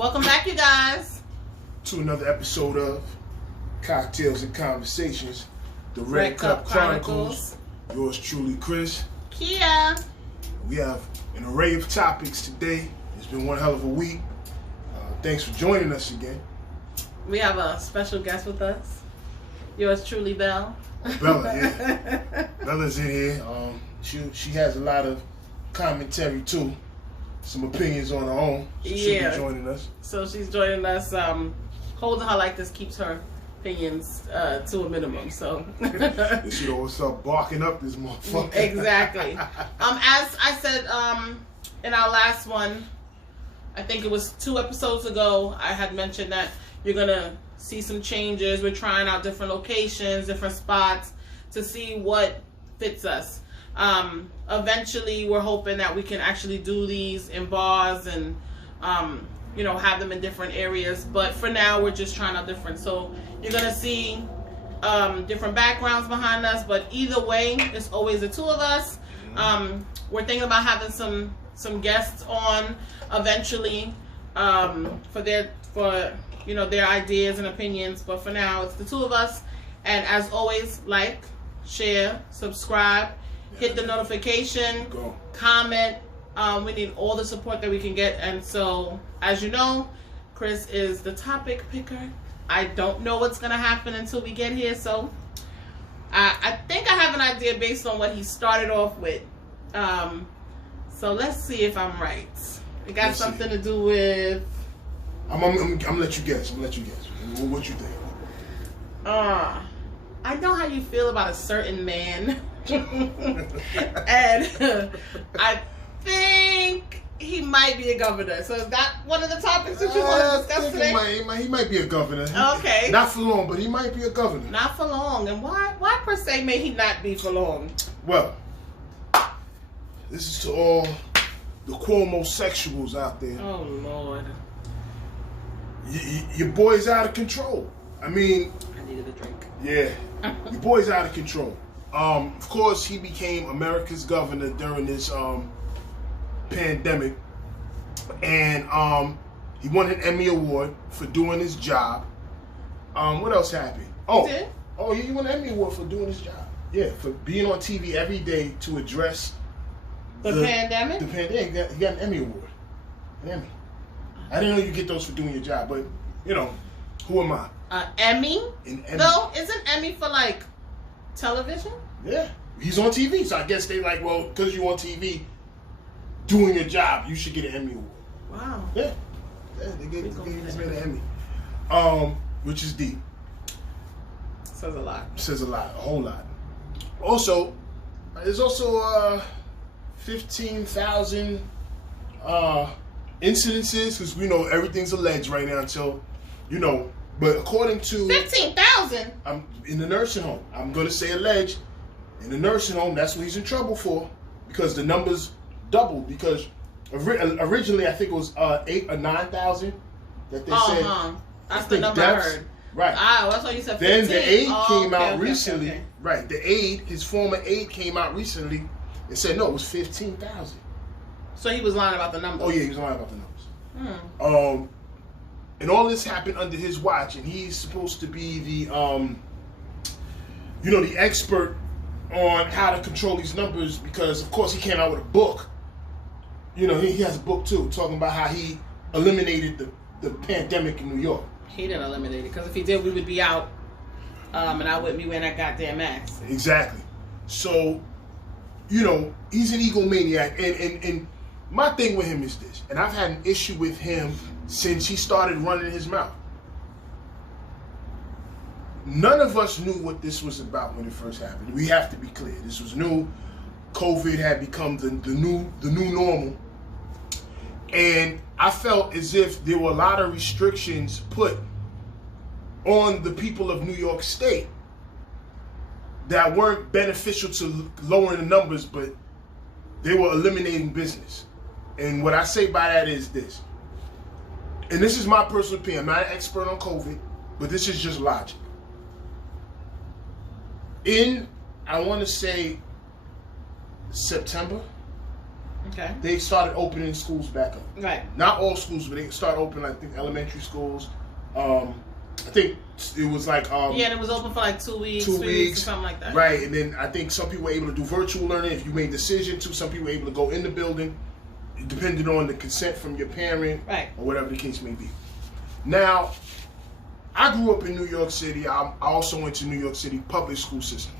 Welcome back, you guys, to another episode of Cocktails and Conversations, the Red Cup Chronicles. Yours truly, Chris. Kiya. We have an array of topics today. It's been one hell of a week. Thanks for joining us again. We have a special guest with us. Yours truly, Belle. Bella, yeah. Bella's in here. She has a lot of commentary too. Some opinions on her own. So she'll be joining us. So she's joining us. Holding her like this keeps her opinions to a minimum. So she always start barking up this motherfucker. Exactly. As I said in our last one, I think it was 2 episodes ago, I had mentioned that you're gonna see some changes. We're trying out different locations, different spots to see what fits us. Eventually we're hoping that we can actually do these in bars and have them in different areas, but for now we're just trying out different. So you're gonna see different backgrounds behind us, but either way it's always the 2 of us. We're thinking about having some guests on eventually for their ideas and opinions, but for now it's the 2 of us. And as always, like, share, subscribe, hit the notification, comment. We need all the support that we can get. And so, as you know, Chris is the topic picker. I don't know what's going to happen until we get here. So, I think I have an idea based on what he started off with. So, let's see if I'm right. It got something to do with... I'm gonna let you guess. What you think? I know how you feel about a certain man. And I think he might be a governor. So is that one of the topics that you want to discuss today? He might be a governor. Okay. Not for long, but he might be a governor. Not for long. And why per se may he not be for long? Well, this is to all the Cuomosexuals out there. Oh, Lord. Your boy's out of control. I mean... I needed a drink. Yeah. Your boy's out of control. Of course, he became America's governor during this pandemic, and he won an Emmy Award for doing his job. What else happened? He won an Emmy Award for doing his job. Yeah, for being on TV every day to address the pandemic. The pandemic. He got an Emmy Award. An Emmy. I didn't know you get those for doing your job, but who am I? Emmy? An Emmy. No, isn't Emmy for like television? Yeah, he's on TV, so I guess they like, well, because you're on TV doing your job, you should get an Emmy Award. Wow. Yeah, they gave this man an Emmy, which is deep. Says a lot. Says a whole lot. Also, there's also 15,000 incidences, because we know everything's alleged right now until, but according to... 15,000? In the nursing home. I'm going to say alleged. In the nursing home, that's what he's in trouble for, because the numbers doubled, because originally I think it was 8,000 or 9,000 that they said. That's the number I heard. Right. That's why you said 15. Then the aide came out recently. Okay. Right. The aide, his former aide, came out recently and said, no, it was 15,000. So he was lying about the numbers. Oh yeah, he was lying about the numbers. And all this happened under his watch, and he's supposed to be the, the expert on how to control these numbers, because of course he came out with a book. He has a book too, talking about how he eliminated the pandemic in New York. He didn't eliminate it, because if he did, we would be out, and I wouldn't be wearing that goddamn mask. Exactly. So, he's an egomaniac, and my thing with him is this, and I've had an issue with him since he started running his mouth. None of us knew what this was about when it first happened. We have to be clear. This was new. COVID had become the new normal. And I felt as if there were a lot of restrictions put on the people of New York State that weren't beneficial to lowering the numbers, but they were eliminating business. And what I say by that is this, and this is my personal opinion, I'm not an expert on COVID, but this is just logic. I want to say September, Okay. they started opening schools back up. Right. Not all schools, but they started opening, I think, elementary schools. I think it was like... yeah, and it was open for like 2 weeks. 2 3 weeks. Or something like that. Right, and then I think some people were able to do virtual learning if you made a decision to. Some people were able to go in the building, depending on the consent from your parent. Right. Or whatever the case may be. Now, I grew up in New York City. I also went to New York City public school system.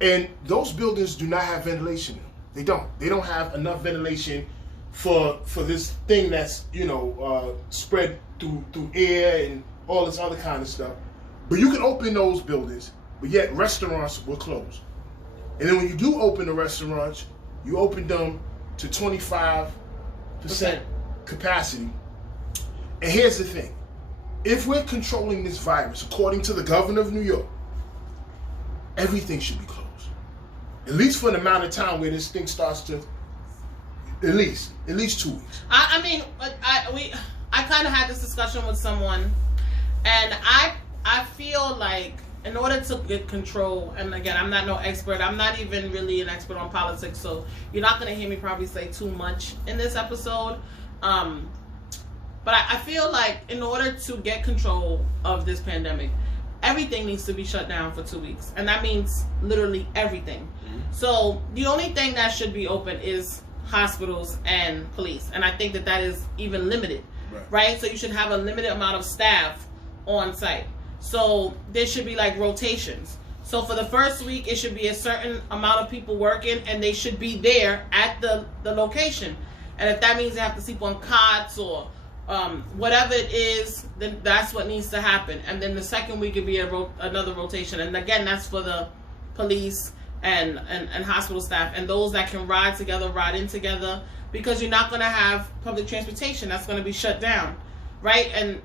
And those buildings do not have ventilation in them. They don't. They don't have enough ventilation for this thing that's, you know, spread through air and all this other kind of stuff. But you can open those buildings, but yet restaurants were closed. And then when you do open the restaurants, you open them to 25% capacity. And here's the thing. If we're controlling this virus, according to the governor of New York, everything should be closed. At least for an amount of time where this thing starts to, at least 2 weeks. I mean, I kind of had this discussion with someone, and I feel like in order to get control, and again, I'm not no expert. I'm not even really an expert on politics, so you're not going to hear me probably say too much in this episode. But I feel like in order to get control of this pandemic, everything needs to be shut down for 2 weeks. And that means literally everything. Mm-hmm. So the only thing that should be open is hospitals and police. And I think that is even limited, right? So you should have a limited amount of staff on site. So there should be like rotations. So for the first week, it should be a certain amount of people working, and they should be there at the location. And if that means they have to sleep on cots or whatever it is, then that's what needs to happen. And then the second week could be another rotation. And again, that's for the police and hospital staff, and those that can ride in together, because you're not going to have public transportation. That's going to be shut down, right? And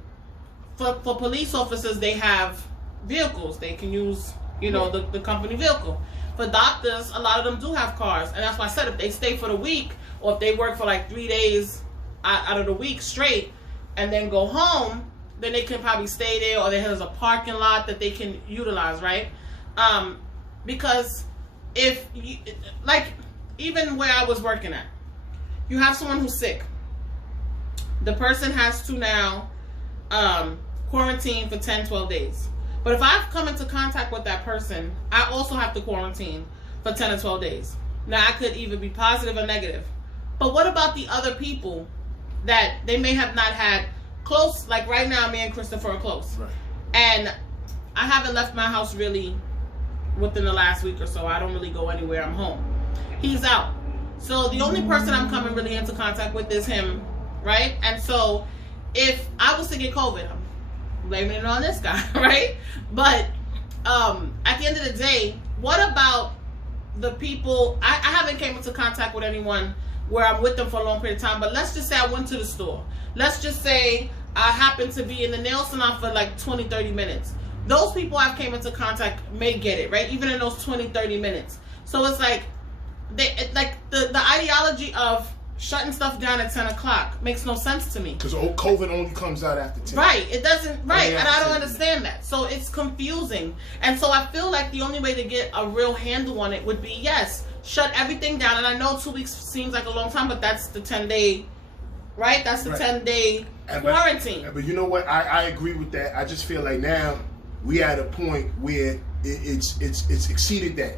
for police officers, they have vehicles. They can use, you know, the company vehicle. For doctors, a lot of them do have cars. And that's why I said if they stay for the week, or if they work for like 3 days out of the week straight and then go home, then they can probably stay there, or there's a parking lot that they can utilize, right? Because if you, like, even where I was working at, you have someone who's sick. The person has to now quarantine for 10, 12 days. But if I've come into contact with that person, I also have to quarantine for 10 or 12 days. Now, I could either be positive or negative. But what about the other people that they may have not had close, like right now, me and Christopher are close. Right. And I haven't left my house really within the last week or so. I don't really go anywhere. I'm home. He's out. So the only person I'm coming really into contact with is him, right? And so if I was to get COVID, I'm blaming it on this guy, right? But at the end of the day, what about the people? I haven't came into contact with anyone where I'm with them for a long period of time, but let's just say I went to the store. Let's just say I happened to be in the nail salon for like 20, 30 minutes. Those people I've came into contact may get it, right? Even in those 20, 30 minutes. So it's like, the ideology of shutting stuff down at 10 o'clock makes no sense to me. Because COVID only comes out after 10. Right, it doesn't, right, and I don't understand that. So it's confusing. And so I feel like the only way to get a real handle on it would be, yes, shut everything down. And I know 2 weeks seems like a long time, but that's the 10-day, right? That's the 10-day quarantine. But you know what? I agree with that. I just feel like now we at a point where it's exceeded that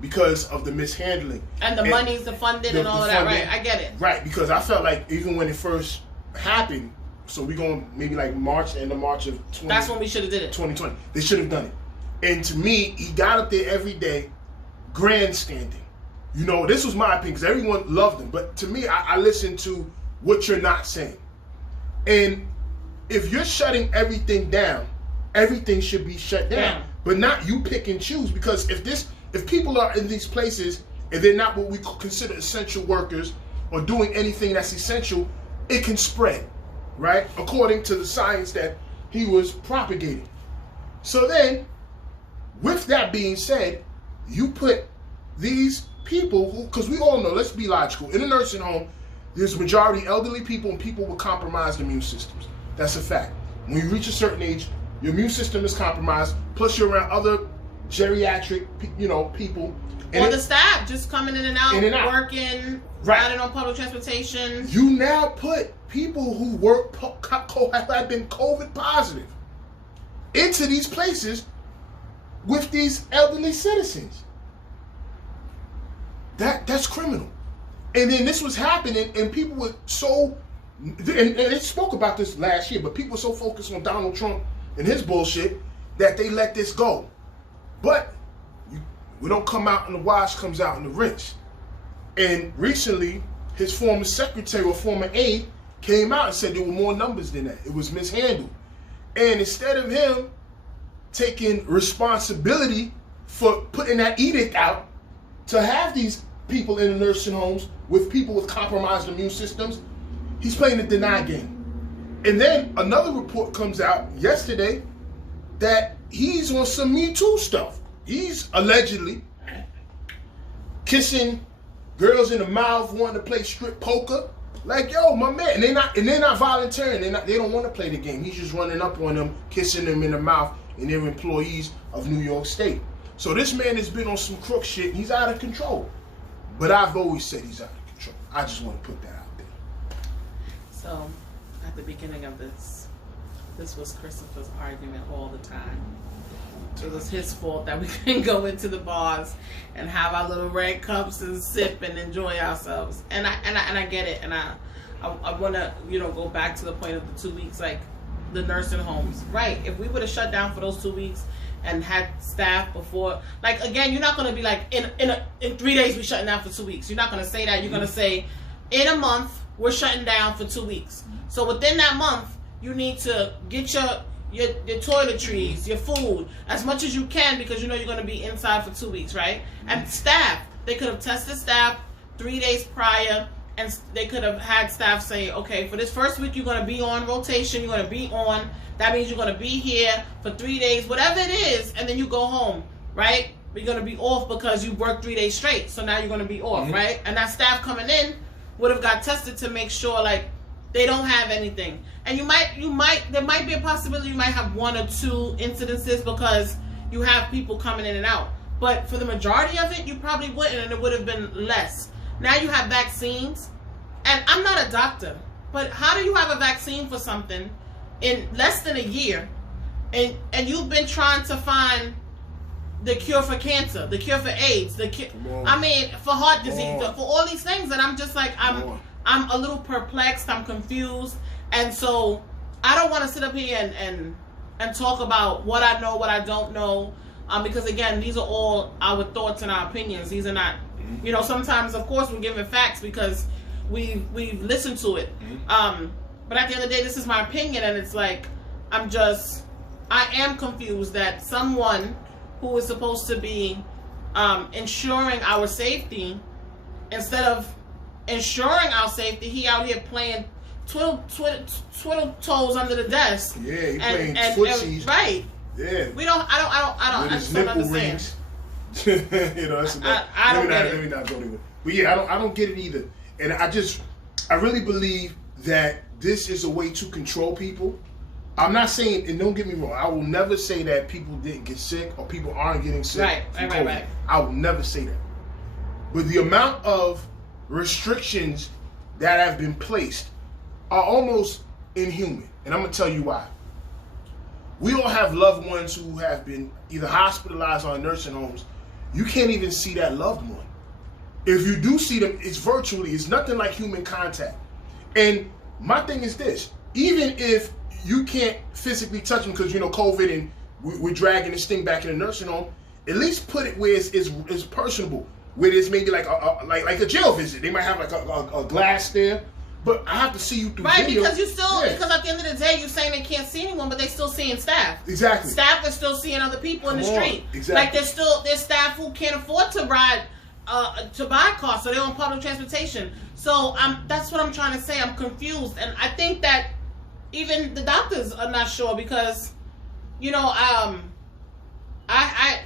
because of the mishandling. And the money's the funding and all of that, right? I get it. Right, because I felt like even when it first happened, so we going maybe like March, end of March of 2020. That's when we should have did it. 2020. They should have done it. And to me, he got up there every day grandstanding. You know, this was my opinion because everyone loved him. But to me, I listened to what you're not saying. And if you're shutting everything down, everything should be shut down. Yeah. But not you pick and choose. Because if people are in these places and they're not what we consider essential workers or doing anything that's essential, it can spread, right? According to the science that he was propagating. So then, with that being said, you put these people who, because we all know, let's be logical, in a nursing home, there's majority elderly people and people with compromised immune systems. That's a fact. When you reach a certain age, your immune system is compromised, plus you're around other geriatric, people, Or the staff just coming in and out, working, right, riding on public transportation. You now put people who have been COVID positive into these places with these elderly citizens. That's criminal. And then this was happening, and people were so, and they spoke about this last year, but people were so focused on Donald Trump and his bullshit that they let this go. But we don't come out and the wash comes out in the rinse. And recently, his former secretary or former aide came out and said there were more numbers than that. It was mishandled. And instead of him taking responsibility for putting that edict out to have these people in the nursing homes with people with compromised immune systems, he's playing the deny game. And then another report comes out yesterday that he's on some Me Too stuff. He's allegedly kissing girls in the mouth, wanting to play strip poker. Like, yo, my man, and they're not volunteering. They don't want to play the game. He's just running up on them, kissing them in the mouth, and they're employees of New York State. So this man has been on some crook shit, and he's out of control. But I've always said he's out of control. I just want to put that out there. So, at the beginning of this was Christopher's argument all the time. It was his fault that we couldn't go into the bars and have our little red cups and sip and enjoy ourselves. And I get it. And I want to, go back to the point of the 2 weeks, like the nursing homes. Right. If we would have shut down for those 2 weeks and had staff before, like, again, you're not going to be like, in 3 days we shutting down for 2 weeks. You're not going to say that. You're going to say, in a month, we're shutting down for 2 weeks. So within that month, you need to get your toiletries, your food, as much as you can, because you know you're going to be inside for 2 weeks, right? And staff, they could have tested staff 3 days prior, and they could have had staff say, okay, for this first week you're going to be on rotation, you're going to be on, that means you're going to be here for 3 days, whatever it is, and then you go home, right? You're going to be off because you worked 3 days straight, so now you're going to be off, right? And that staff coming in would have got tested to make sure, like, they don't have anything. And there might be a possibility you might have 1 or 2 incidences because you have people coming in and out. But for the majority of it, you probably wouldn't, and it would have been less. Now you have vaccines, and I'm not a doctor, but how do you have a vaccine for something in less than a year, and you've been trying to find the cure for cancer, the cure for AIDS, for heart disease, for all these things, and I'm just like, I'm a little perplexed, I'm confused, and so I don't want to sit up here and talk about what I know, what I don't know, because again, these are all our thoughts and our opinions. These are not, sometimes, of course, we're giving facts because we've listened to it, but at the end of the day, this is my opinion, and it's like, I am confused that someone who is supposed to be ensuring our safety, instead of ensuring our safety, he out here playing twiddle toes under the desk. Yeah, he playing footsies. Right. Yeah. I just don't understand. That's I don't get it. Let me not go to it. But yeah, I don't get it either. And I really believe that this is a way to control people. I'm not saying, and don't get me wrong, I will never say that people didn't get sick or people aren't getting sick. Right. I will never say that. But the amount of restrictions that have been placed are almost inhuman. And I'm going to tell you why. We all have loved ones who have been either hospitalized or in nursing homes. You can't even see that loved one. If you do see them, it's virtually. It's nothing like human contact. And my thing is this. Even if you can't physically touch them because, COVID and we're dragging this thing back in the nursing home, at least put it where it's personable. Where there's maybe like a jail visit. They might have like a glass there. But I have to see you through video. Because because at the end of the day, you're saying they can't see anyone, but they're still seeing staff. Exactly. Staff is still seeing other people in the street. Exactly. Like there's staff who can't afford to ride, to buy cars, so they're on public transportation. So that's what I'm trying to say. I'm confused, and I think that even the doctors are not sure because,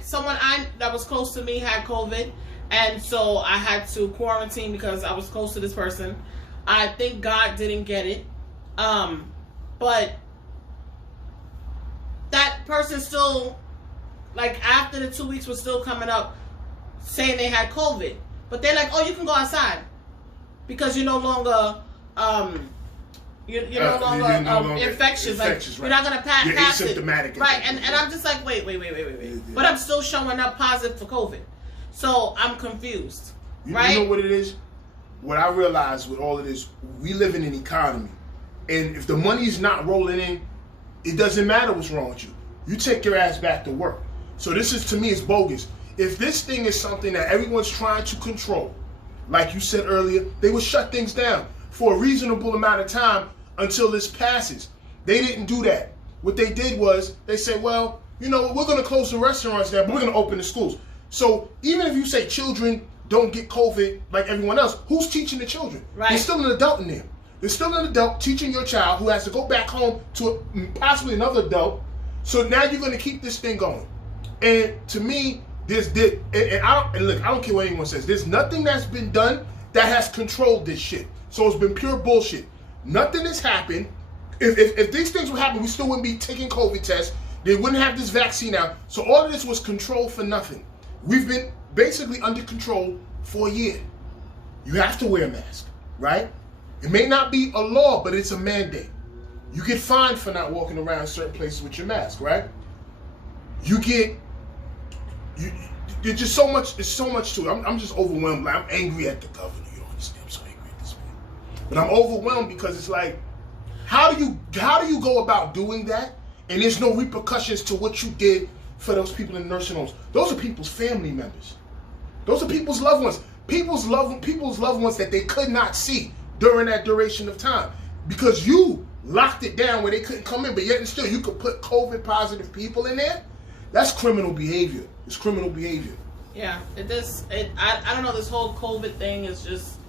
someone that was close to me had COVID, and so I had to quarantine because I was close to this person. I think God didn't get it. But that person still, like after the 2 weeks was still coming up, saying they had COVID, but they're like, oh, you can go outside because you're no longer you're no longer infectious. Like, right. You're not gonna pass it. Asymptomatic. Right, and I'm just like, wait. Yeah. But I'm still showing up positive for COVID, so I'm confused. Right? You know what it is? What I realize with all of this, we live in an economy, and if the money's not rolling in, it doesn't matter what's wrong with you. You take your ass back to work. So this is, to me, it's bogus. If this thing is something that everyone's trying to control, like you said earlier, they would shut things down for a reasonable amount of time until this passes. They didn't do that. What they did was they said, well, you know, we're going to close the restaurants down, but we're going to open the schools. So even if you say children don't get COVID like everyone else, who's teaching the children? Right. There's still an adult in there. There's still an adult teaching your child who has to go back home to possibly another adult. So now you're going to keep this thing going. And to me, I don't care what anyone says. There's nothing that's been done that has controlled this shit. So it's been pure bullshit. Nothing has happened. If these things would happen, we still wouldn't be taking COVID tests. They wouldn't have this vaccine out. So all of this was controlled for nothing. We've been basically under control for a year. You have to wear a mask, right? It may not be a law, but it's a mandate. You get fined for not walking around certain places with your mask, right? There's just so much. There's so much to it. I'm just overwhelmed. Like, I'm angry at the governor. You don't understand. I'm so angry at this man. But I'm overwhelmed because it's like, how do you go about doing that? And there's no repercussions to what you did for those people in nursing homes. Those are people's family members. Those are people's loved ones. People's loved ones that they could not see during that duration of time because you locked it down where they couldn't come in, but yet and still you could put COVID positive people in there. That's criminal behavior. It's criminal behavior. Yeah, I don't know. This whole COVID thing is just,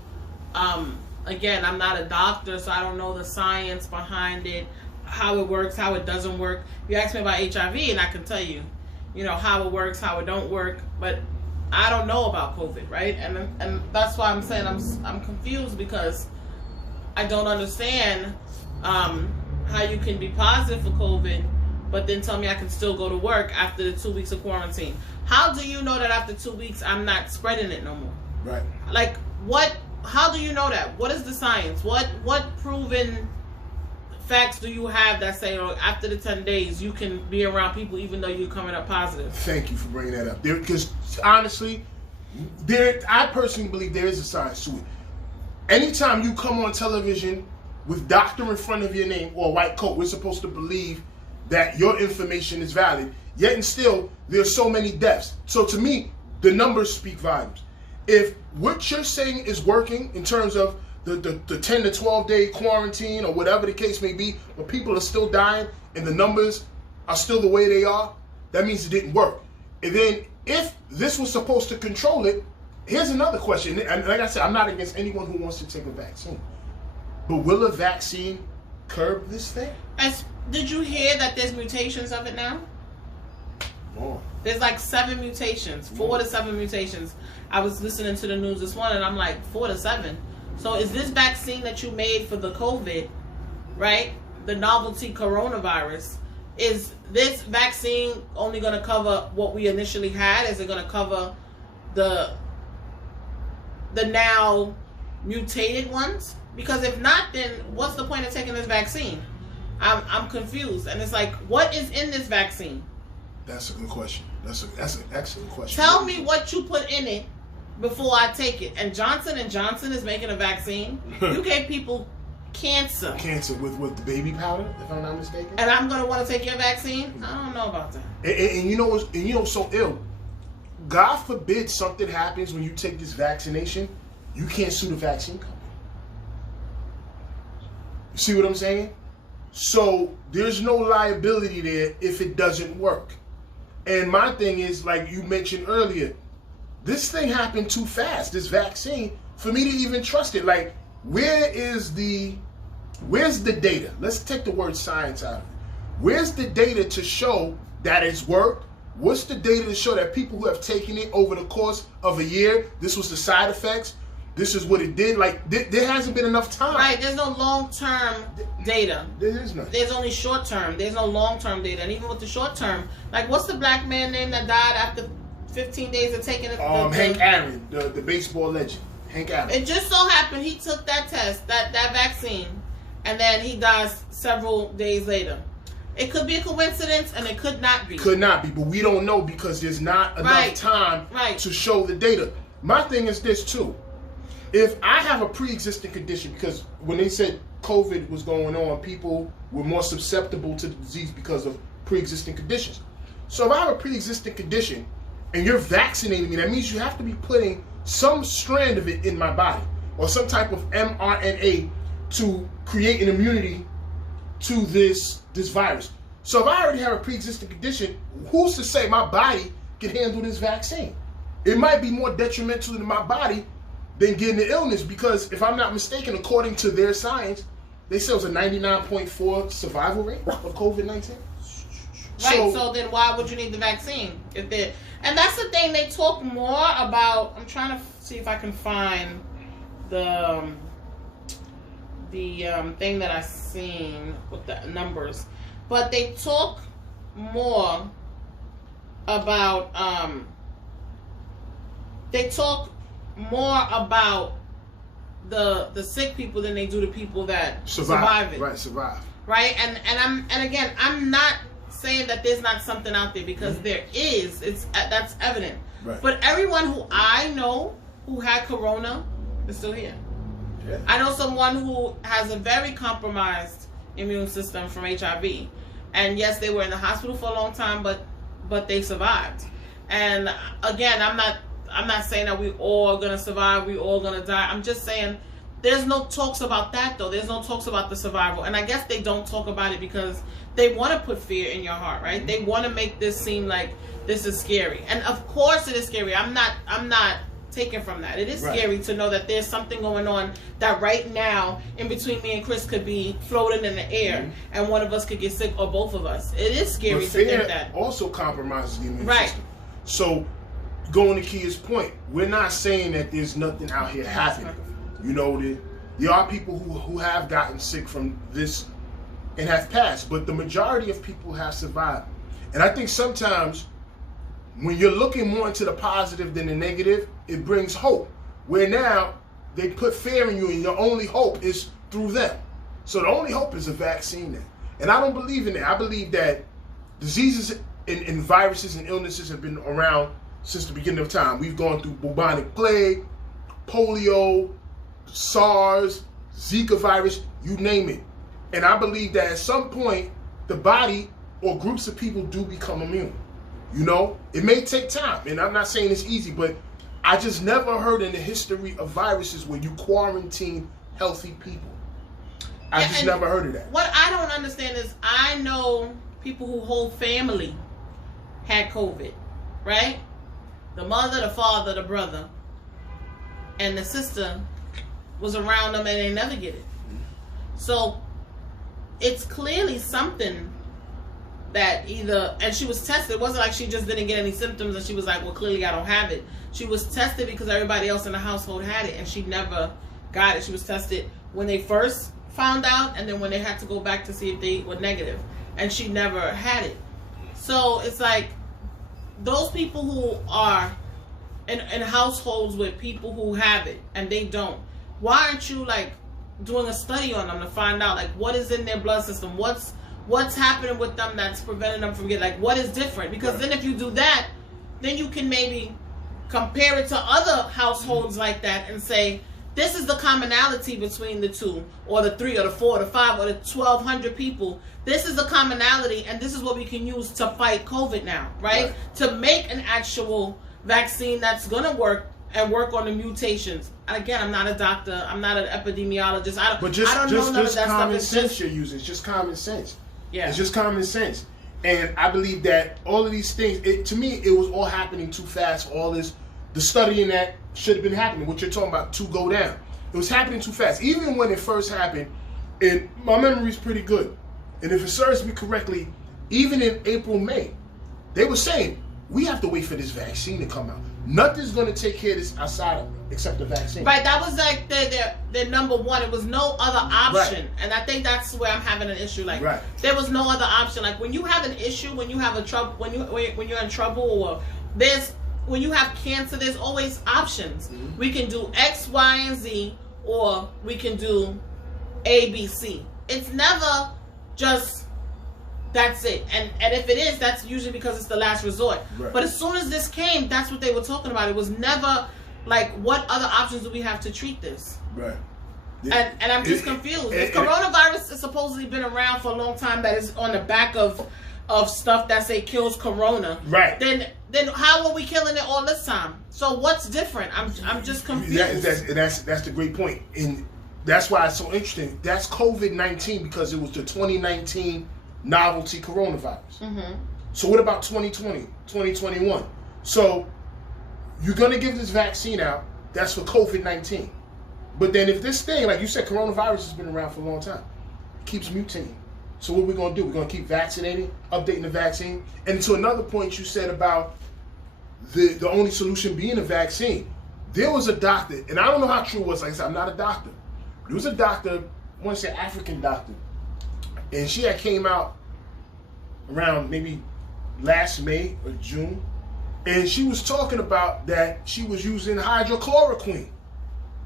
again, I'm not a doctor, so I don't know the science behind it, how it works, how it doesn't work. You ask me about HIV, and I can tell you, how it works, how it don't work, but I don't know about COVID, right? And that's why I'm saying I'm confused because I don't understand how you can be positive for COVID, but then tell me I can still go to work after the 2 weeks of quarantine. How do you know that after 2 weeks I'm not spreading it no more? Right. Like, how do you know that? What is the science? What proven facts do you have that say, after the 10 days you can be around people even though you're coming up positive? Thank you for bringing that up. Because honestly, I personally believe there is a science to it. Anytime you come on television with doctor in front of your name or a white coat, we're supposed to believe that your information is valid. Yet and still, there's so many deaths. So to me, the numbers speak volumes. If what you're saying is working in terms of the 10 to 12 day quarantine or whatever the case may be, but people are still dying and the numbers are still the way they are, that means it didn't work. And then if this was supposed to control it, here's another question. And like I said, I'm not against anyone who wants to take a vaccine. But will a vaccine curb this thing? Did you hear that there's mutations of it now? Oh. There's like 7 mutations, 4 to 7 mutations. I was listening to the news this morning and I'm like, 4 to 7. So is this vaccine that you made for the COVID, right? The novelty coronavirus, is this vaccine only going to cover what we initially had? Is it going to cover the now mutated ones? Because if not, then what's the point of taking this vaccine? I'm confused. And it's like, what is in this vaccine? That's a good question. That's an excellent question. Tell me what you put in it before I take it. And Johnson & Johnson is making a vaccine. You gave people cancer. Cancer with the baby powder, if I'm not mistaken. And I'm going to want to take your vaccine? I don't know about that. And you know what's so ill? God forbid something happens when you take this vaccination, you can't sue the vaccine company. You see what I'm saying? So there's no liability there if it doesn't work. And my thing is, like you mentioned earlier, this thing happened too fast, this vaccine, for me to even trust it. Like, where's the data? Let's take the word science out of it. Where's the data to show that it's worked? What's the data to show that people who have taken it over the course of a year, this was the side effects, this is what it did? Like, there hasn't been enough time. Right, there's no long-term data. There is none. There's only short-term. There's no long-term data. And even with the short-term, like, what's the black man name that died after 15 days of taking it. Hank Aaron, the baseball legend. Hank Aaron. It just so happened he took that test, that vaccine, and then he dies several days later. It could be a coincidence, and it could not be. Could not be, but we don't know because there's not enough time to show the data. My thing is this too. If I have a pre-existing condition, because when they said COVID was going on, people were more susceptible to the disease because of pre-existing conditions. So if I have a pre-existing condition and you're vaccinating me, that means you have to be putting some strand of it in my body or some type of mRNA to create an immunity to this virus. So if I already have a pre-existing condition, who's to say my body can handle this vaccine? It might be more detrimental to my body than getting the illness, because if I'm not mistaken, according to their science, they say it was a 99.4 survival rate of COVID-19. Right, so then why would you need the vaccine? And that's the thing, they talk more about, I'm trying to see if I can find the thing that I seen with the numbers. But they talk more about, the sick people than they do the people that survive it. Right, survive. Right, and again, I'm not saying that there's not something out there, because there is. That's evident. Right. But everyone who I know who had corona is still here. Yeah. I know someone who has a very compromised immune system from HIV, and yes, they were in the hospital for a long time, but they survived. And again, I'm not saying that we all are gonna survive, we all gonna die. I'm just saying there's no talks about that though. There's no talks about the survival. And I guess they don't talk about it because they want to put fear in your heart, right? They want to make this seem like this is scary. And of course it is scary. I'm not taken from that. It is scary to know that there's something going on that right now in between me and Chris could be floating in the air, and one of us could get sick, or both of us. It is scary to think that. Also compromises the immune system. So going to Kia's point, we're not saying that there's nothing out here happening. You know, there are people who have gotten sick from this and have passed, but the majority of people have survived. And I think sometimes when you're looking more into the positive than the negative, it brings hope. Where now they put fear in you, and your only hope is through them. So the only hope is a vaccine now. And I don't believe in that. I believe that diseases and viruses and illnesses have been around since the beginning of time. We've gone through bubonic plague, polio, SARS, Zika virus, you name it. And I believe that at some point, the body or groups of people do become immune. You know, it may take time, and I'm not saying it's easy, but I just never heard in the history of viruses where you quarantine healthy people. I just never heard of that. What I don't understand is, I know people whose whole family had COVID, right? The mother, the father, the brother, and the sister was around them, and they never get it. So it's clearly something that either, and she was tested. It wasn't like she just didn't get any symptoms and she was like, well, clearly I don't have it. She was tested because everybody else in the household had it, and she never got it. She was tested when they first found out, and then when they had to go back to see if they were negative, and she never had it. So it's like, those people who are in households with people who have it and they don't, why aren't you like doing a study on them to find out like what is in their blood system, what's happening with them that's preventing them from getting, like, what is different? Because then if you do that, then you can maybe compare it to other households like that and say, this is the commonality between the 2 or the 3 or the 4 or the 5 or the 1,200 people. This is the commonality, and this is what we can use to fight COVID now, right? To make an actual vaccine that's gonna work and work on the mutations. And again, I'm not a doctor, I'm not an epidemiologist. I don't know none of that common stuff. sense you're using. It's just common sense. Yeah. It's just common sense. And I believe that all of these things, to me, it was all happening too fast. All this, the studying that should have been happening, what you're talking about, to go down. It was happening too fast. Even when it first happened, and my memory is pretty good, and if it serves me correctly, even in April, May, they were saying, we have to wait for this vaccine to come out. Nothing's going to take care of this outside of it except the vaccine. Right, that was like their number one. It was no other option. Right. And I think that's where I'm having an issue. Like, there was no other option. Like, when you have an issue, when you have a trouble, when you're in trouble, or there's when you have cancer, there's always options. We can do X, Y, and Z, or we can do A, B, C. It's never just that's it. And if it is, that's usually because it's the last resort. Right. But as soon as this came, that's what they were talking about. It was never like, what other options do we have to treat this? Right. And I'm just confused. If coronavirus has supposedly been around for a long time, that is on the back of stuff that say kills corona. Right. Then how are we killing it all this time? So what's different? I'm just confused. That's the great point. And that's why it's so interesting. That's COVID-19 because it was the 2019 novelty coronavirus. So what about 2020, 2021? So you're going to give this vaccine out. That's for COVID-19. But then if this thing, like you said, coronavirus has been around for a long time, it keeps mutating. So what are we going to do? We're going to keep vaccinating, updating the vaccine. And to another point you said about the only solution being a vaccine. There was a doctor, and I don't know how true it was. Like I said, I'm not a doctor. There was a doctor, I want to say African doctor, and she had came out around maybe last May or June, and she was talking about that she was using hydrochloroquine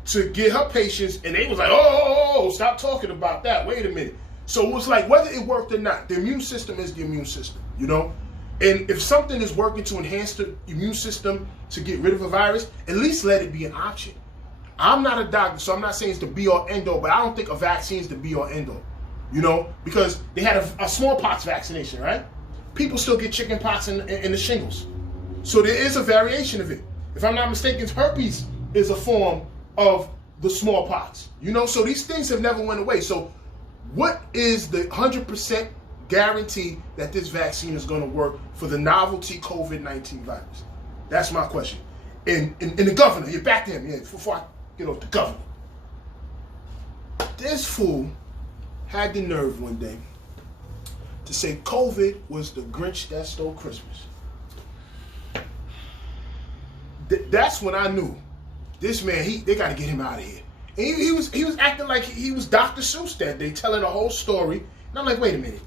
to get her patients, and they was like, oh, stop talking about that. Wait a minute. So it was like, whether it worked or not, the immune system is the immune system, you know? And if something is working to enhance the immune system to get rid of a virus, at least let it be an option. I'm not a doctor, so I'm not saying it's the be-all, end-all, but I don't think a vaccine is the be-all, end-all, you know? Because they had a smallpox vaccination, right? People still get chickenpox and the shingles. So there is a variation of it. If I'm not mistaken, herpes is a form of the smallpox, you know? So these things have never went away. So what is the 100% guarantee that this vaccine is going to work for the novelty COVID-19 virus? That's my question. And the governor, you're back to him, yeah, before I get off the governor. This fool had the nerve one day to say COVID was the Grinch that stole Christmas. That's when I knew this man, they got to get him out of here. And he was acting like he was Dr. Seuss that day, telling a whole story. And I'm like, wait a minute.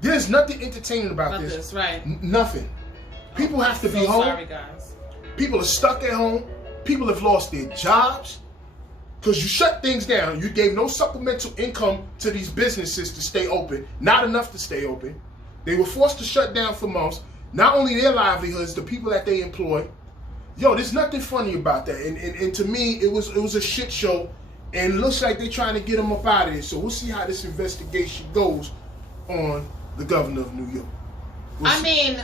There's nothing entertaining about this. Right. Nothing. People have to be home. Sorry, guys. People are stuck at home. People have lost their jobs because you shut things down. You gave no supplemental income to these businesses to stay open. Not enough to stay open. They were forced to shut down for months. Not only their livelihoods, the people that they employ. Yo, there's nothing funny about that. And to me, it was a shit show. And it looks like they're trying to get him up out of here. So we'll see how this investigation goes on the governor of New York. I mean,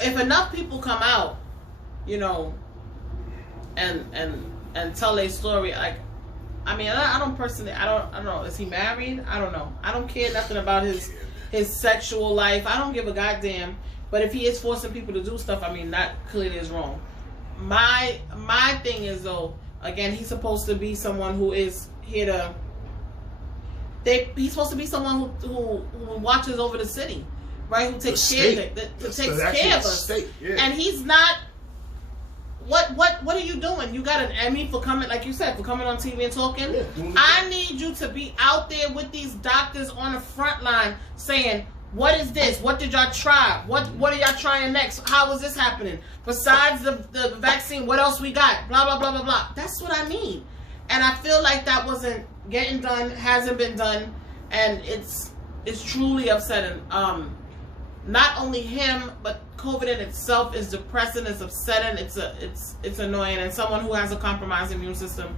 if enough people come out, you know, and tell their story, like, I mean, I don't personally, I don't know. Is he married? I don't know. I don't care nothing about his sexual life. I don't give a goddamn. But if he is forcing people to do stuff, I mean, that clearly is wrong. My thing is, though, again, he's supposed to be someone who is here to. He's supposed to be someone who watches over the city, right? Who takes care of it, takes care of us. Yeah. And he's not. What are you doing? You got an Emmy for coming, like you said, for coming on TV and talking. Yeah, I need you to be out there with these doctors on the front line saying, what is this? What did y'all try? What are y'all trying next? How is this happening? Besides the vaccine, what else we got? Blah, blah, blah, blah, blah. That's what I need. And I feel like that wasn't getting done, hasn't been done, and it's truly upsetting. Not only him, but COVID in itself is depressing, it's upsetting, it's annoying, and someone who has a compromised immune system,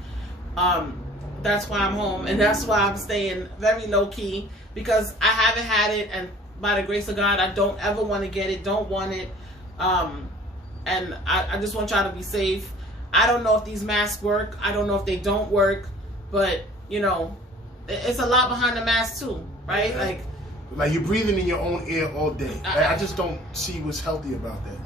that's why I'm home, and that's why I'm staying very low key, because I haven't had it, and by the grace of God, I don't ever want to get it, don't want it, and I just want y'all to be safe. I don't know if these masks work, I don't know if they don't work, but, you know, it's a lot behind the mask too, right? Yeah. Like you're breathing in your own air all day. I just don't see what's healthy about that.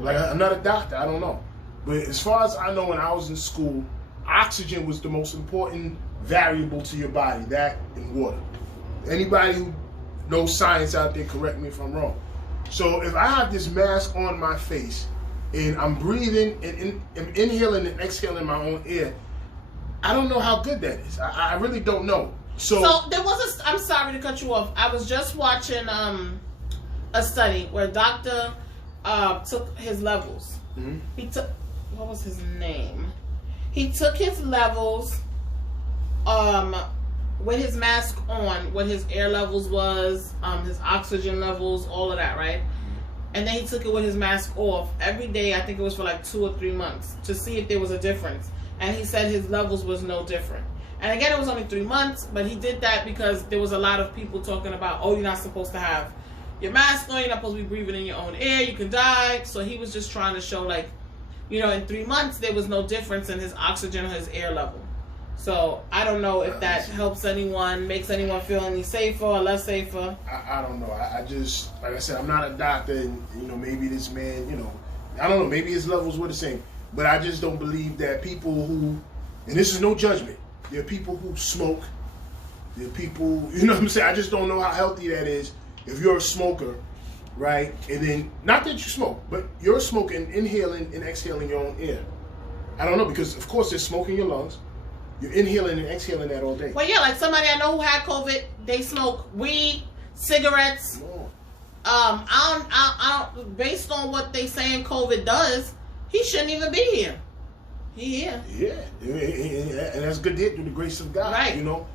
Like, I'm not a doctor, I don't know. But as far as I know, when I was in school, oxygen was the most important variable to your body, that and water. Anybody who knows science out there, correct me if I'm wrong. So if I have this mask on my face and I'm breathing and inhaling and exhaling my own air, I don't know how good that is. I really don't know. So there was I'm sorry to cut you off. I was just watching a study where a doctor took his levels. Mm-hmm. He took, what was his name? He took his levels with his mask on, what his air levels was, his oxygen levels, all of that, right? And then he took it with his mask off every day. I think it was for like 2 or 3 months to see if there was a difference. And he said his levels was no different. And again, it was only 3 months, but he did that because there was a lot of people talking about, oh, you're not supposed to have your mask on, you're not supposed to be breathing in your own air, you can die. So he was just trying to show, like, you know, in 3 months, there was no difference in his oxygen or his air level. So I don't know if that helps anyone, makes anyone feel any safer or less safer. I don't know. I just, like I said, I'm not a doctor, and, you know, maybe this man, you know, I don't know, maybe his levels were the same. But I just don't believe that people who, and this is no judgment, there are people who smoke, there are people, you know what I'm saying? I just don't know how healthy that is if you're a smoker, right? And then, not that you smoke, but you're smoking, inhaling and exhaling your own air. I don't know, because of course there's smoke in your lungs. You're inhaling and exhaling that all day. Well, yeah, like somebody I know who had COVID, they smoke weed, cigarettes. No. I don't, based on what they saying COVID does, he shouldn't even be here. He here. Yeah, and that's good to through the grace of God, right? You know.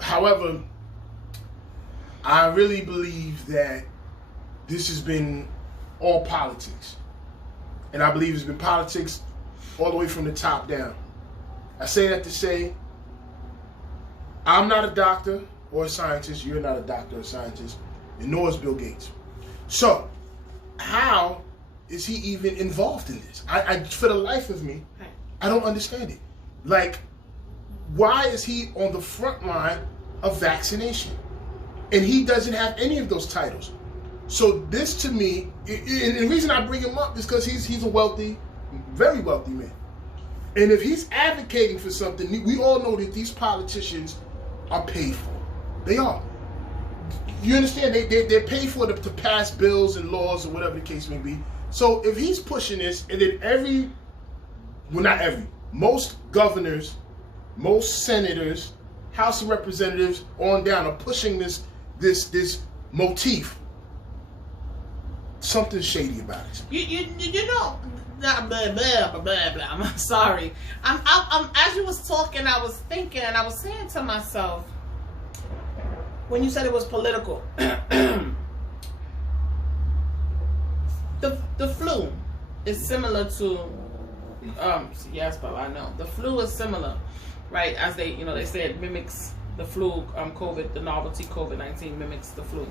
However, I really believe that this has been all politics, and I believe it's been politics all the way from the top down. I say that to say, I'm not a doctor or a scientist. You're not a doctor or a scientist, and nor is Bill Gates. So, how is he even involved in this? I for the life of me, I don't understand it. Like, why is he on the front line of vaccination? And he doesn't have any of those titles. So this, to me, and the reason I bring him up is because he's a wealthy, very wealthy man. And if he's advocating for something, we all know that these politicians are paid for. They are. You understand? They're paid for to pass bills and laws or whatever the case may be. So if he's pushing this, and then most governors, most senators, House of Representatives on down are pushing this motif, something's shady about it. You know, blah, blah, blah, blah, blah. I'm sorry. I'm as you was talking, I was thinking, and I was saying to myself, when you said it was political, the flu is similar to yes, but I know the flu is similar, right? As they say it mimics the flu, COVID, the novelty COVID-19 mimics the flu.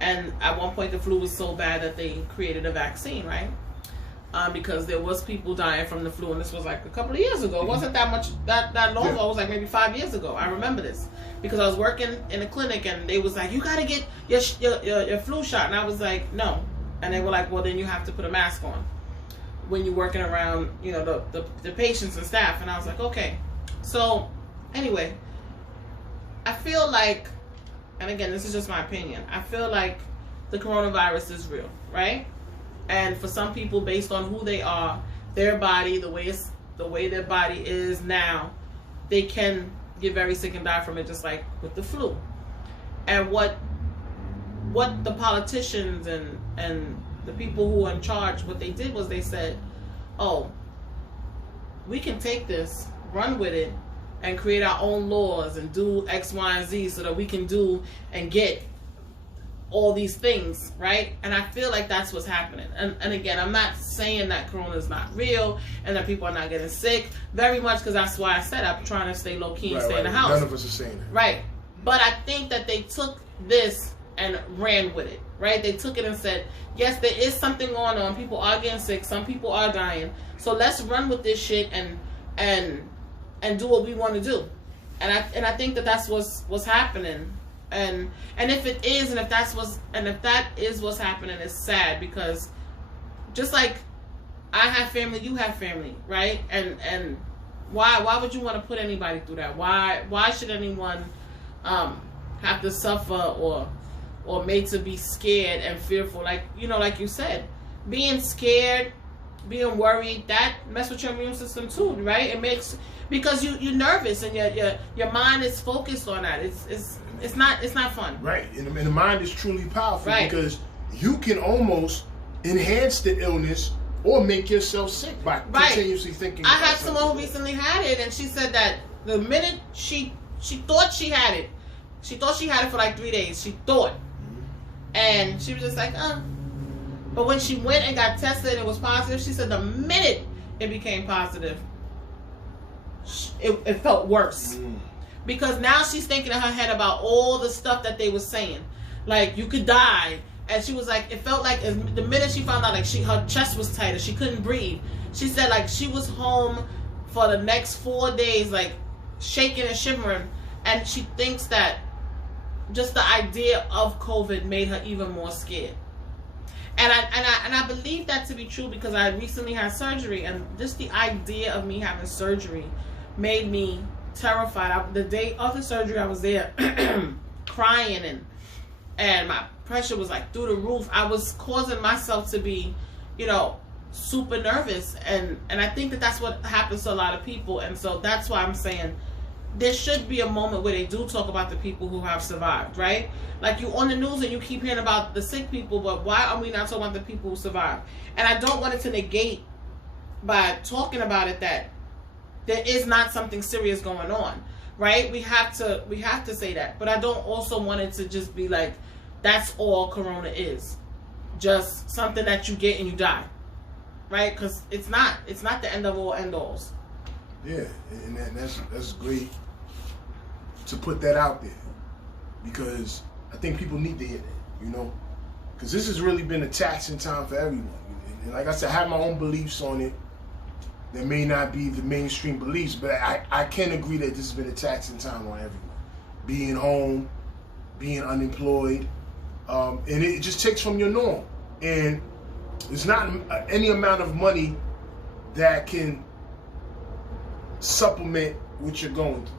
And at one point the flu was so bad that they created a vaccine, right? Because there was people dying from the flu, and this was like a couple of years ago. It wasn't that long ago. It was like maybe 5 years ago. I remember this because I was working in a clinic, and they was like, "You got to get your flu shot," and I was like, "No," and they were like, "Well, then you have to put a mask on when you're working around, the patients and staff." And I was like, "Okay." So anyway, I feel like, and again, this is just my opinion, I feel like the coronavirus is real, right? And for some people, based on who they are, their body, the way their body is now, they can get very sick and die from it, just like with the flu. And what the politicians and the people who are in charge, what they did was they said, "Oh, we can take this, run with it, and create our own laws and do X, Y, and Z so that we can do and get all these things," right? And I feel like that's what's happening. And again, I'm not saying that corona is not real and that people are not getting sick, very much, because that's why I said I'm trying to stay low key and stay in the house. None of us are saying that. Right. But I think that they took this and ran with it, right? They took it and said, yes, there is something going on. People are getting sick. Some people are dying. So let's run with this shit and do what we want to do. And I think that that's what's happening. And if it is, and if that is what's happening, it's sad, because just like I have family, you have family, right? And why would you want to put anybody through that? Why should anyone have to suffer or made to be scared and fearful? Like you said, being scared, being worried, that mess with your immune system too, right? It makes, because you're nervous and your mind is focused on that. It's not fun. Right, and the mind is truly powerful, right? Because you can almost enhance the illness or make yourself sick by continuously thinking. I had someone who recently had it, and she said that the minute she thought she had it, she thought she had it for like 3 days. She thought, and she was just like, But when she went and got tested and it was positive, she said the minute it became positive, it felt worse. Because now she's thinking in her head about all the stuff that they were saying. Like, you could die. And she was like, it felt like the minute she found out, like, her chest was tighter. She couldn't breathe. She said, like, she was home for the next 4 days, like, shaking and shivering. And she thinks that just the idea of COVID made her even more scared. And I believe that to be true because I recently had surgery. And just the idea of me having surgery made me terrified. The day of the surgery, I was there crying and my pressure was like through the roof. I was causing myself to be, super nervous, and I think that that's what happens to a lot of people. And so that's why I'm saying there should be a moment where they do talk about the people who have survived, right? Like, you on the news and you keep hearing about the sick people, but why are we not talking about the people who survived? And I don't want it to negate by talking about it that there is not something serious going on, right? We have to say that. But I don't also want it to just be like, that's all Corona is. Just something that you get and you die, right? Because it's not the end of all end alls. Yeah, and that's great to put that out there, because I think people need to hear that, because this has really been a taxing time for everyone. And like I said, I have my own beliefs on it. There may not be the mainstream beliefs, but I can agree that this has been a taxing time on everyone. Being home, being unemployed, and it just takes from your norm. And there's not any amount of money that can supplement what you're going through.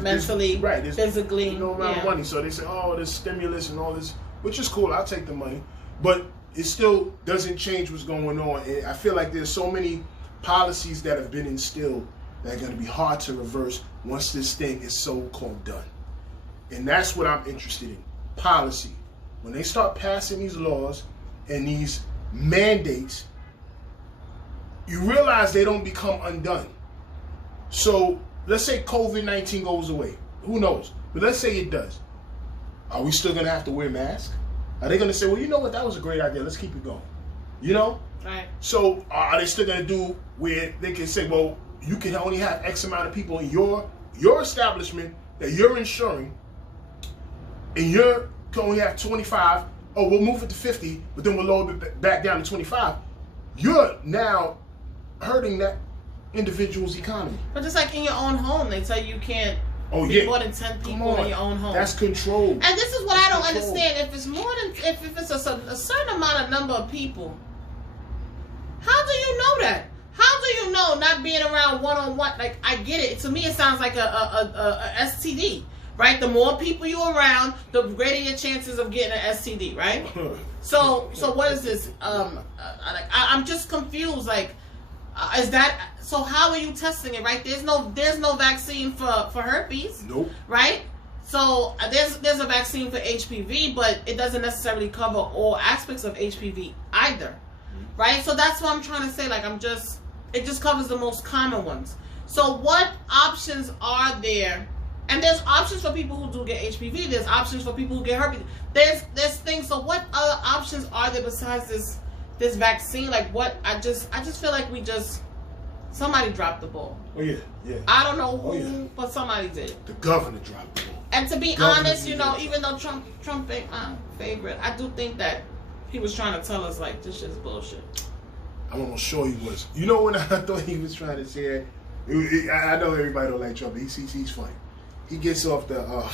Mentally, physically. No amount of money. So they say, there's stimulus and all this, which is cool. I'll take the money. But it still doesn't change what's going on. And I feel like there's so many policies that have been instilled that are going to be hard to reverse once this thing is so-called done. And that's what I'm interested in. Policy. When they start passing these laws and these mandates, you realize they don't become undone. So let's say COVID-19 goes away. Who knows? But let's say it does. Are we still going to have to wear masks? Are they going to say, well, you know what? That was a great idea. Let's keep it going. Right. So are they still going to do where they can say, well, you can only have X amount of people in your establishment that you're insuring, and you can only have 25. Oh, we'll move it to 50, but then we'll lower it back down to 25. You're now hurting that individual's economy. But just like in your own home, they tell you can't be more than 10 people in your own home. That's control. And this is what I don't understand. If it's more than, if it's a certain amount of number of people, how do you know that? How do you know not being around one-on-one? Like, I get it. To me, it sounds like a STD, right? The more people you're around, the greater your chances of getting an STD, right? So what is this? I'm just confused. Like, is that so? How are you testing it? Right? There's no vaccine for herpes. Nope. Right? So there's a vaccine for HPV, but it doesn't necessarily cover all aspects of HPV either. Right? So that's what I'm trying to say. Like, it just covers the most common ones. So what options are there? And there's options for people who do get HPV. There's options for people who get herpes. There's things. So what other options are there besides this vaccine? Like, what? I just feel like somebody dropped the ball. Oh yeah. I don't know who, but somebody did. The governor dropped the ball. And to be honest, even though Trump ain't my favorite, I do think that he was trying to tell us, like, this shit's bullshit. I'm almost sure he was. You know when I thought he was trying to say it? I know everybody don't like Trump, but he's funny. He gets off the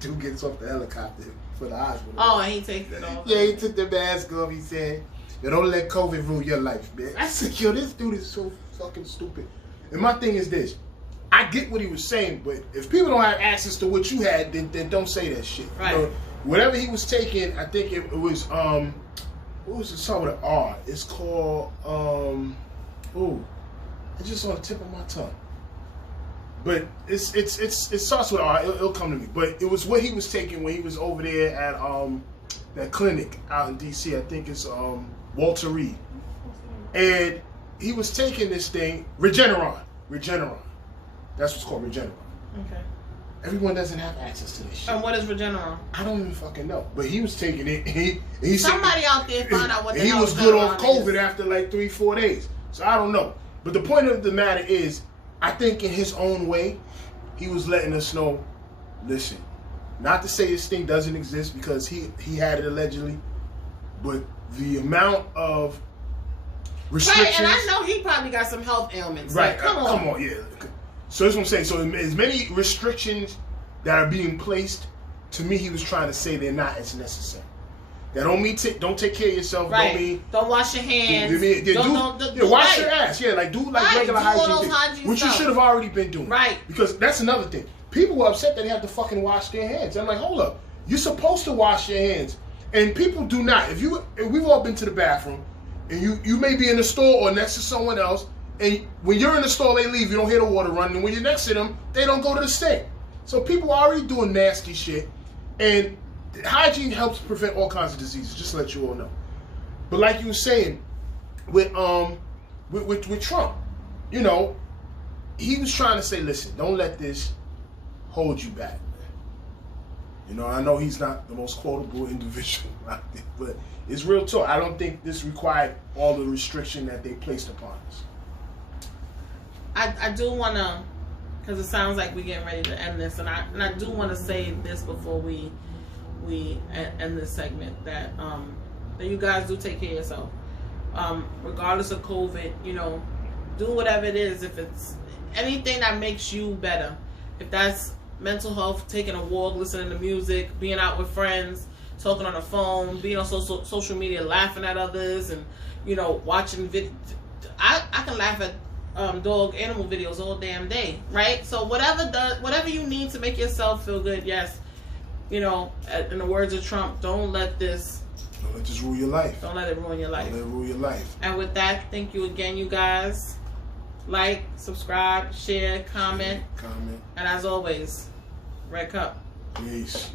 dude gets off the helicopter for the hospital. Oh, and he takes it off. Yeah, he took the mask off. He said, don't let COVID rule your life, man. I said, this dude is so fucking stupid. And my thing is this. I get what he was saying, but if people don't have access to what you had, then don't say that shit. Right. Whatever he was taking, I think it was what was it? Something with an R. It's called it's just on the tip of my tongue. But it starts with R. It'll come to me. But it was what he was taking when he was over there at that clinic out in D.C. I think it's Walter Reed, and he was taking this thing, Regeneron. That's what's called Regeneron. Okay. Everyone doesn't have access to this shit. And what is Regeneron? I don't even fucking know. But he was taking it. Somebody out there found out what the hell he was good off COVID is. after like 3-4 days. So I don't know. But the point of the matter is, I think in his own way, he was letting us know, listen, not to say this thing doesn't exist because he had it allegedly, but the amount of restrictions. Right, and I know he probably got some health ailments. Right, like, come on, yeah. So that's what I'm saying. So as many restrictions that are being placed, to me, he was trying to say they're not as necessary. That don't mean don't take care of yourself. Right. Don't wash your hands. Don't wash your ass. Yeah, like do like regular hygiene, which you should have already been doing. Right. Because that's another thing. People were upset that they have to fucking wash their hands. I'm like, hold up. You're supposed to wash your hands, and people do not. If we've all been to the bathroom, and you may be in the store or next to someone else, and when you're in the store, they leave. You don't hear the water running, and when you're next to them, they don't go to the sink. So people are already doing nasty shit, and hygiene helps prevent all kinds of diseases. Just to let you all know. But like you were saying, with Trump, you know, he was trying to say, listen, don't let this hold you back. You know, I know he's not the most quotable individual out there, but it's real talk. I don't think this required all the restriction that they placed upon us. I do want to, because it sounds like we're getting ready to end this, and I do want to say this before we end this segment, that you guys do take care of yourself. Regardless of COVID, you know, do whatever it is. If it's anything that makes you better, if that's mental health, taking a walk, listening to music, being out with friends, talking on the phone, being on social media, laughing at others, and, you know, watching I can laugh at dog animal videos all damn day, right? So whatever you need to make yourself feel good, yes. You know, in the words of Trump, don't let this rule your life. Don't let it ruin your life. Don't let it rule your life. And with that, thank you again, you guys. Like, subscribe, share, comment. Comment. And as always, Red Cup. Peace.